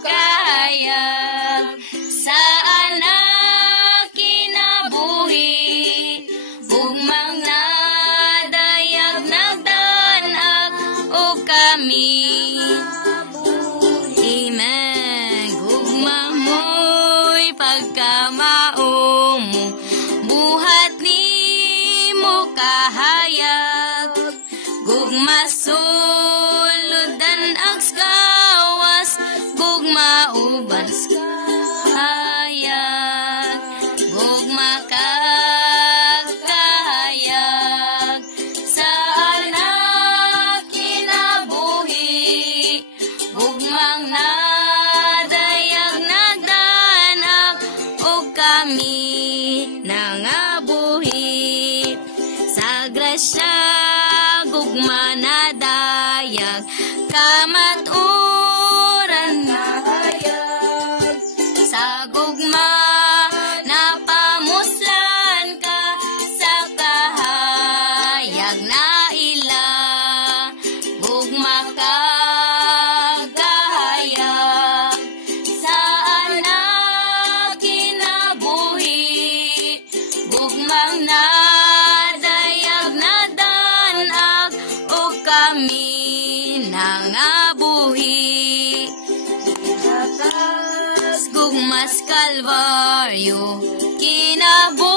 kagkayag sa anak kinabuhi ugmang nadayag nagdanag o kami. Amen. Gugma mo'y pagkamaong mo buhat ni mo kahayag gugma suludan agsgawas gugma uban kahayag gugma kagkahayag sa anak kinabuhi gugmang nadayag nagdanag o kami nangabuhi sa grasya gugma nadayag kamaturan nahayag sa gugma napamuslan ka sa kahayag na ila gugma kagahayag sa anak kinabuhi gugmang nadayag nadanag o kami nangabuhi gugmas kalbaryo kinabuhi